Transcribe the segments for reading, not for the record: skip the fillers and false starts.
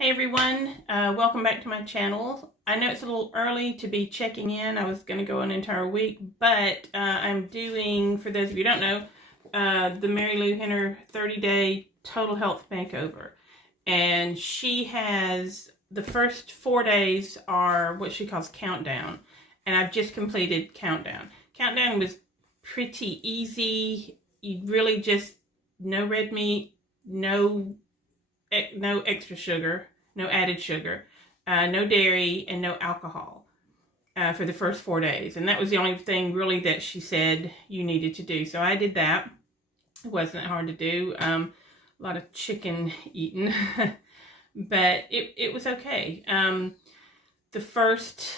Hey everyone, welcome back to my channel. I know it's a little early to be checking in. I was going to go an entire week, but I'm doing, for those of you who don't know, the Mary Lou Henner 30-day total health makeover. And she has, the first 4 days are what she calls countdown. And I've just completed countdown. Countdown was pretty easy. You really just, no red meat, no extra sugar, no added sugar, no dairy, and no alcohol for the first 4 days. And that was the only thing really that she said you needed to do. So I did that. It wasn't hard to do. A lot of chicken eating, but it was okay. The first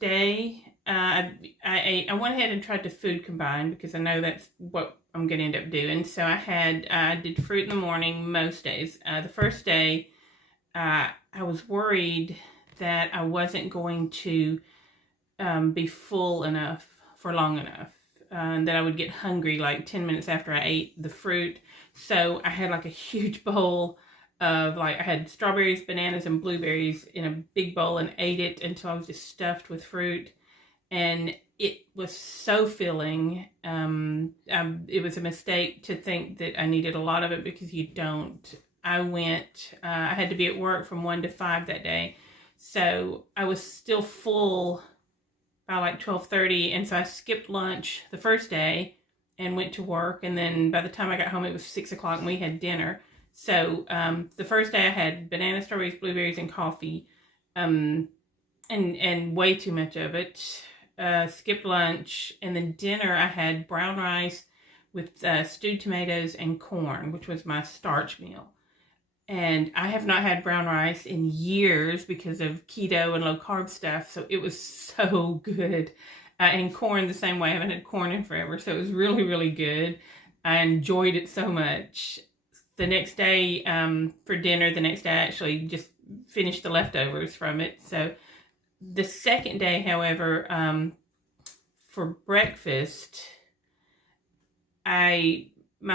day, I went ahead and tried to food combine because I know that's what I'm going to end up doing. So I did fruit in the morning most days. The first day, I was worried that I wasn't going to be full enough for long enough, that I would get hungry like 10 minutes after I ate the fruit. So I had like a huge bowl of, like, I had strawberries, bananas, and blueberries in a big bowl and ate it until I was just stuffed with fruit. And it was so filling. It was a mistake to think that I needed a lot of it because you don't. I had to be at work from 1 to 5 that day. So I was still full by like 12:30. And so I skipped lunch the first day and went to work. And then by the time I got home, it was 6 o'clock and we had dinner. So the first day I had bananas, strawberries, blueberries, and coffee, and way too much of it. Skipped lunch, and then dinner I had brown rice with stewed tomatoes and corn, which was my starch meal. And I have not had brown rice in years because of keto and low carb stuff, so it was so good. And corn the same way. I haven't had corn in forever, so it was really, really good. I enjoyed it so much. The next day, for dinner, I actually just finished the leftovers from it. So the second day, however, for breakfast, my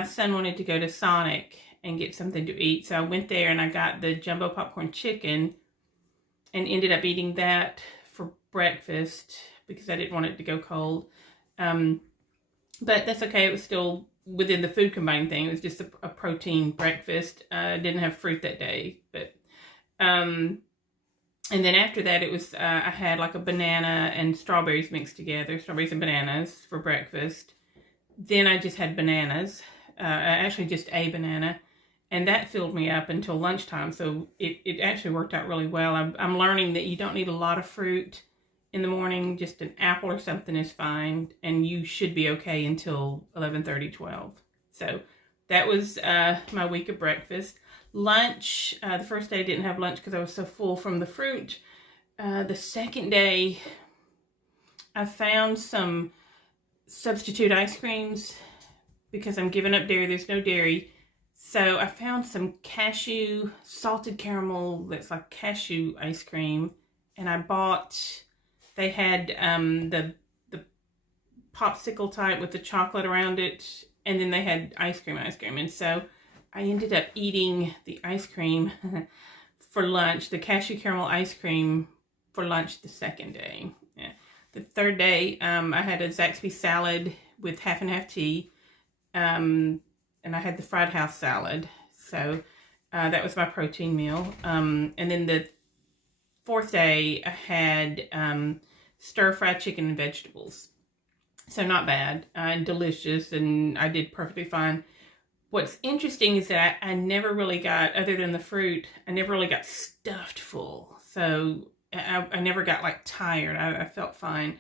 son wanted to go to Sonic and get something to eat. So I went there and I got the jumbo popcorn chicken and ended up eating that for breakfast because I didn't want it to go cold. But that's okay. It was still within the food combining thing. It was just a protein breakfast. I didn't have fruit that day, but and then after that, it was I had like a banana and strawberries mixed together, strawberries and bananas for breakfast. Then I just had bananas, actually just a banana, and that filled me up until lunchtime. So it actually worked out really well. I'm learning that you don't need a lot of fruit in the morning. Just an apple or something is fine, and you should be okay until 11:30, 12. So that was my week of breakfast. Lunch, the first day I didn't have lunch because I was so full from the fruit. The second day, I found some substitute ice creams because I'm giving up dairy. There's no dairy. So I found some cashew, salted caramel, that's like cashew ice cream. And I bought, they had the popsicle type with the chocolate around it. And then they had ice cream. And so I ended up eating the ice cream for lunch, the cashew caramel ice cream for lunch the second day. Yeah. The third day, I had a Zaxby salad with half and half tea, and I had the fried house salad. So that was my protein meal. And then the fourth day, I had stir-fried chicken and vegetables. So not bad and delicious, and I did perfectly fine. What's interesting is that I never really got, other than the fruit, I never really got stuffed full. So I never got like tired. I felt fine.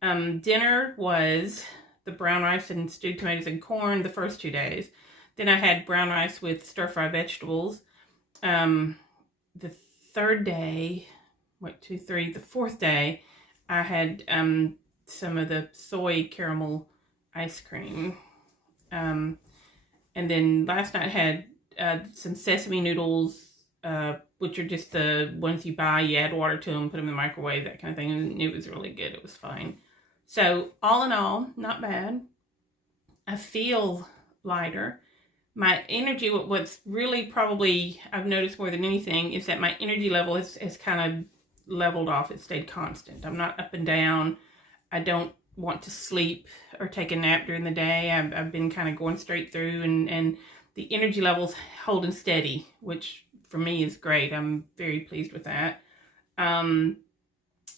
Dinner was the brown rice and stewed tomatoes and corn the first 2 days. Then I had brown rice with stir-fry vegetables. The third day, the fourth day, I had some of the soy caramel ice cream. And then last night I had some sesame noodles, which are just the ones you buy. You add water to them, put them in the microwave, that kind of thing. And it was really good. It was fine. So all in all, not bad. I feel lighter. my energy, what's really probably I've noticed more than anything is that my energy level has kind of leveled off. It stayed constant. I'm not up and down. I don't want to sleep or take a nap during the day. I've been kind of going straight through, and the energy level's holding steady, which for me is great. I'm very pleased with that.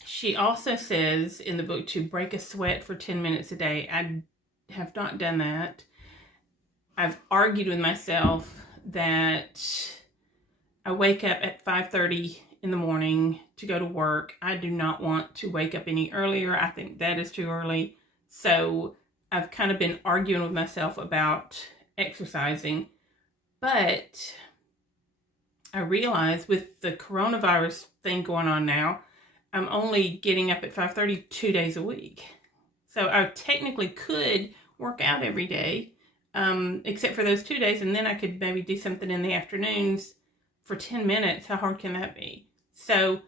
She also says in the book to break a sweat for 10 minutes a day. I have not done that. I've argued with myself that I wake up at 5:30 in the morning to go to work. I do not want to wake up any earlier. I think that is too early. So I've kind of been arguing with myself about exercising. But I realize with the coronavirus thing going on now, I'm only getting up at 5:30 2 days a week. So I technically could work out every day, except for those 2 days, and then I could maybe do something in the afternoons for 10 minutes. How hard can that be? So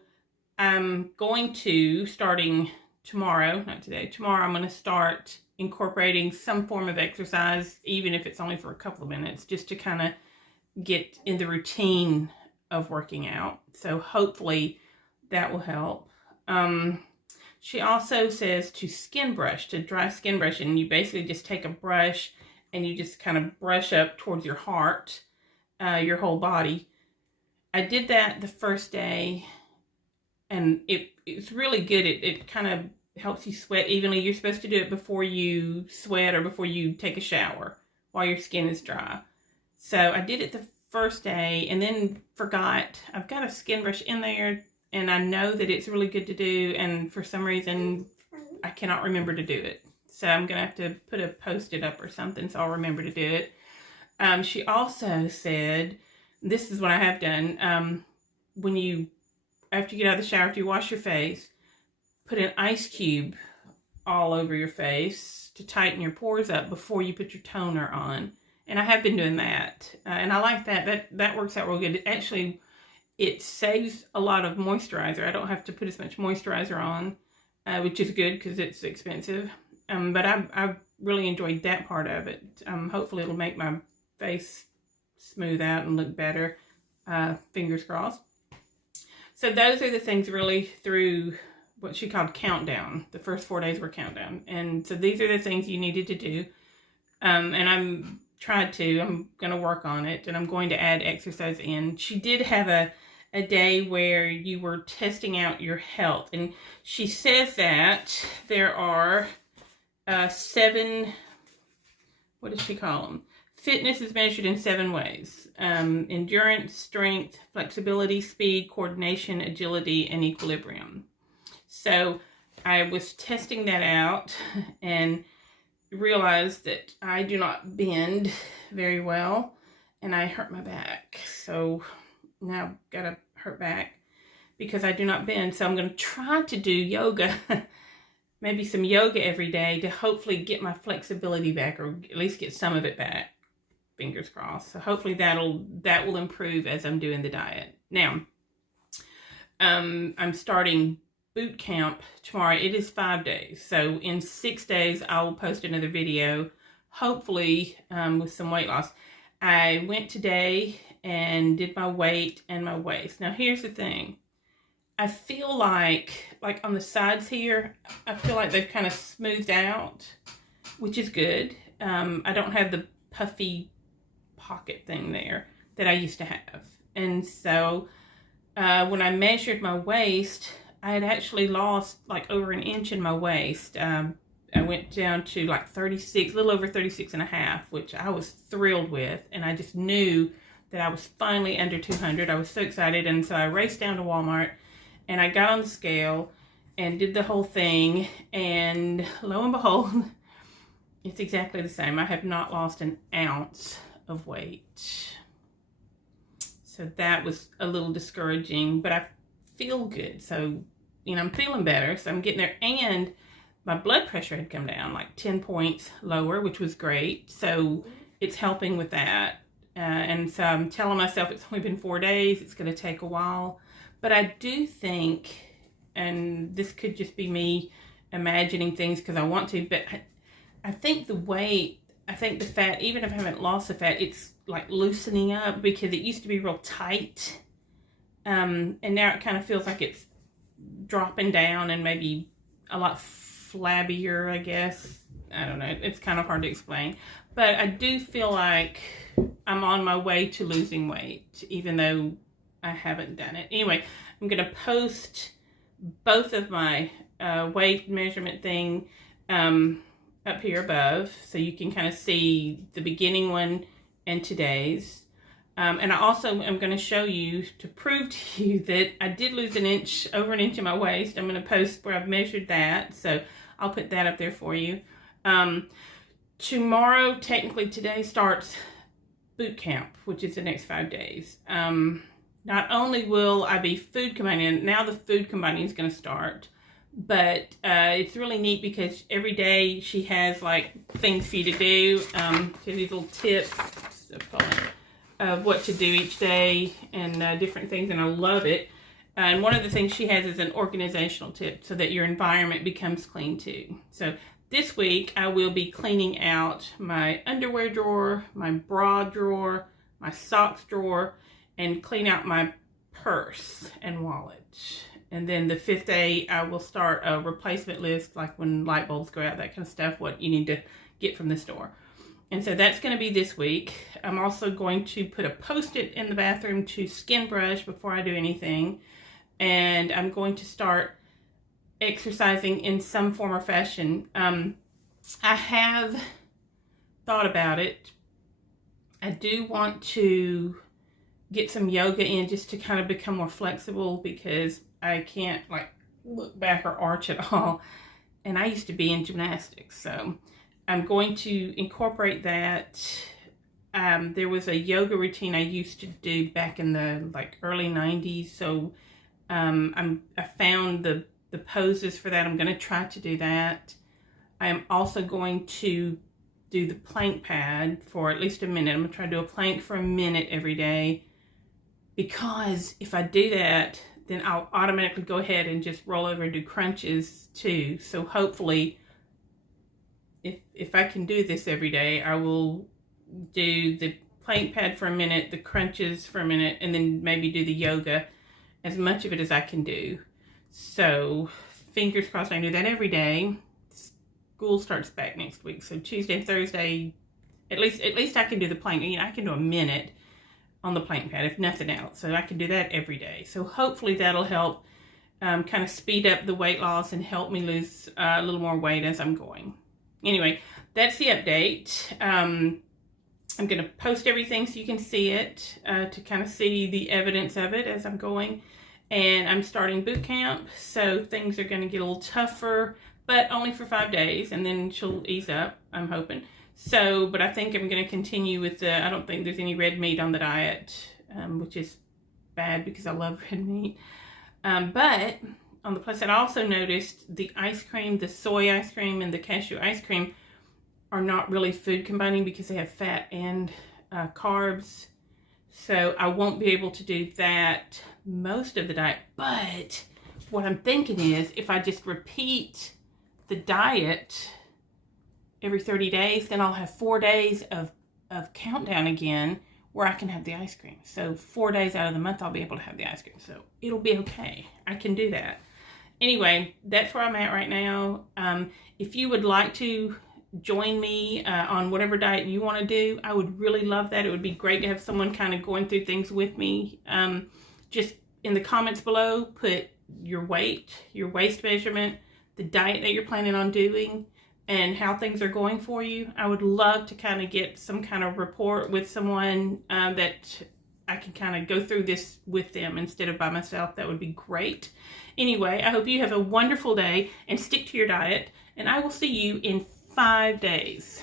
I'm going to, starting tomorrow, not today, tomorrow, I'm going to start incorporating some form of exercise, even if it's only for a couple of minutes, just to kind of get in the routine of working out. So hopefully that will help. She also says to skin brush, to dry skin brush, and you basically just take a brush and you just kind of brush up towards your heart, your whole body. I did that the first day, and it's really good. It kind of helps you sweat evenly. You're supposed to do it before you sweat or before you take a shower while your skin is dry. So I did it the first day and then forgot. I've got a skin brush in there, and I know that it's really good to do, and for some reason I cannot remember to do it. So I'm going to have to put a post-it up or something so I'll remember to do it. She also said, this is what I have done, after you get out of the shower, after you wash your face, put an ice cube all over your face to tighten your pores up before you put your toner on. And I have been doing that, and I like that. That works out real good. Actually, it saves a lot of moisturizer. I don't have to put as much moisturizer on, which is good because it's expensive. But I've really enjoyed that part of it. Hopefully it'll make my face smooth out and look better. Fingers crossed. So those are the things really through what she called countdown. The first 4 days were countdown. And so these are the things you needed to do. And I'm going to work on it, and I'm going to add exercise in. She did have a day where you were testing out your health, and she says that there are 7, what does she call them? Fitness is measured in 7 ways. Endurance, strength, flexibility, speed, coordination, agility, and equilibrium. So I was testing that out and realized that I do not bend very well, and I hurt my back. So now I've got a hurt back because I do not bend. So I'm going to try to do yoga, maybe some yoga every day to hopefully get my flexibility back, or at least get some of it back. Fingers crossed. So hopefully that will improve as I'm doing the diet. Now, I'm starting boot camp tomorrow. It is 5 days. So in 6 days, I will post another video, hopefully with some weight loss. I went today and did my weight and my waist. Now here's the thing. I feel like on the sides here, I feel like they've kind of smoothed out, which is good. I don't have the puffy pocket thing there that I used to have. And so when I measured my waist, I had actually lost over an inch in my waist. I went down to 36, a little over 36 and a half, which I was thrilled with. And I just knew that I was finally under 200. I was so excited. And so I raced down to Walmart and I got on the scale and did the whole thing. And lo and behold, it's exactly the same. I have not lost an ounce of weight. So that was a little discouraging, but I feel good. So, I'm feeling better. So I'm getting there. And my blood pressure had come down 10 points lower, which was great. So it's helping with that. And so I'm telling myself it's only been 4 days. It's going to take a while. But I do think, and this could just be me imagining things because I want to, but I think the weight, I think the fat, even if I haven't lost the fat, it's like loosening up because it used to be real tight. And now it kind of feels like it's dropping down and maybe a lot flabbier, I guess. I don't know. It's kind of hard to explain. But I do feel like I'm on my way to losing weight, even though I haven't done it. Anyway, I'm going to post both of my weight measurement thing up here above, so you can kind of see the beginning one and today's. And I also am going to show you, to prove to you that I did lose over an inch in my waist. I'm going to post where I've measured that, so I'll put that up there for you. Tomorrow, technically today, starts boot camp, which is the next 5 days. Not only will I be food combining, now the food combining is going to start, but it's really neat because every day she has like things for you to do. She has these little tips of what to do each day and different things, and I love it. And one of the things she has is an organizational tip so that your environment becomes clean too. So this week I will be cleaning out my underwear drawer, my bra drawer, my socks drawer, and clean out my purse and wallet. And then the 5th day, I will start a replacement list, like when light bulbs go out, that kind of stuff, what you need to get from the store. And so that's going to be this week. I'm also going to put a Post-it in the bathroom to skin brush before I do anything. And I'm going to start exercising in some form or fashion. I have thought about it. I do want to get some yoga in just to kind of become more flexible, because I can't like look back or arch at all. And I used to be in gymnastics, so I'm going to incorporate that. There was a yoga routine I used to do back in the like early 90s, so I found the poses for that. I'm going to try to do that. I am also going to do the plank pad for at least a minute. I'm going to try to do a plank for a minute every day, because if I do that, then I'll automatically go ahead and just roll over and do crunches too. So hopefully, if I can do this every day, I will do the plank pad for a minute, the crunches for a minute, and then maybe do the yoga, as much of it as I can do. So fingers crossed I do that every day. School starts back next week, so Tuesday and Thursday, at least I can do the plank. You know, I can do a minute on the plank pad, if nothing else. So I can do that every day. So hopefully that'll help kind of speed up the weight loss and help me lose a little more weight as I'm going. Anyway, that's the update. I'm going to post everything so you can see it, to kind of see the evidence of it as I'm going. And I'm starting boot camp, so things are going to get a little tougher, but only for 5 days, and then she'll ease up, I'm hoping. So, but I think I'm going to continue with I don't think there's any red meat on the diet, which is bad because I love red meat. But on the plus side, I also noticed the ice cream, the soy ice cream and the cashew ice cream are not really food combining because they have fat and carbs. So I won't be able to do that most of the diet. But what I'm thinking is, if I just repeat the diet every 30 days, then I'll have 4 days of countdown again where I can have the ice cream. So 4 days out of the month, I'll be able to have the ice cream. So it'll be okay. I can do that. Anyway, that's where I'm at right now. If you would like to join me on whatever diet you want to do, I would really love that. It would be great to have someone kind of going through things with me. Just in the comments below, put your weight, your waist measurement, the diet that you're planning on doing, and how things are going for you. I would love to kind of get some kind of report with someone that I can kind of go through this with them instead of by myself. That would be great. Anyway, I hope you have a wonderful day and stick to your diet, and I will see you in 5 days.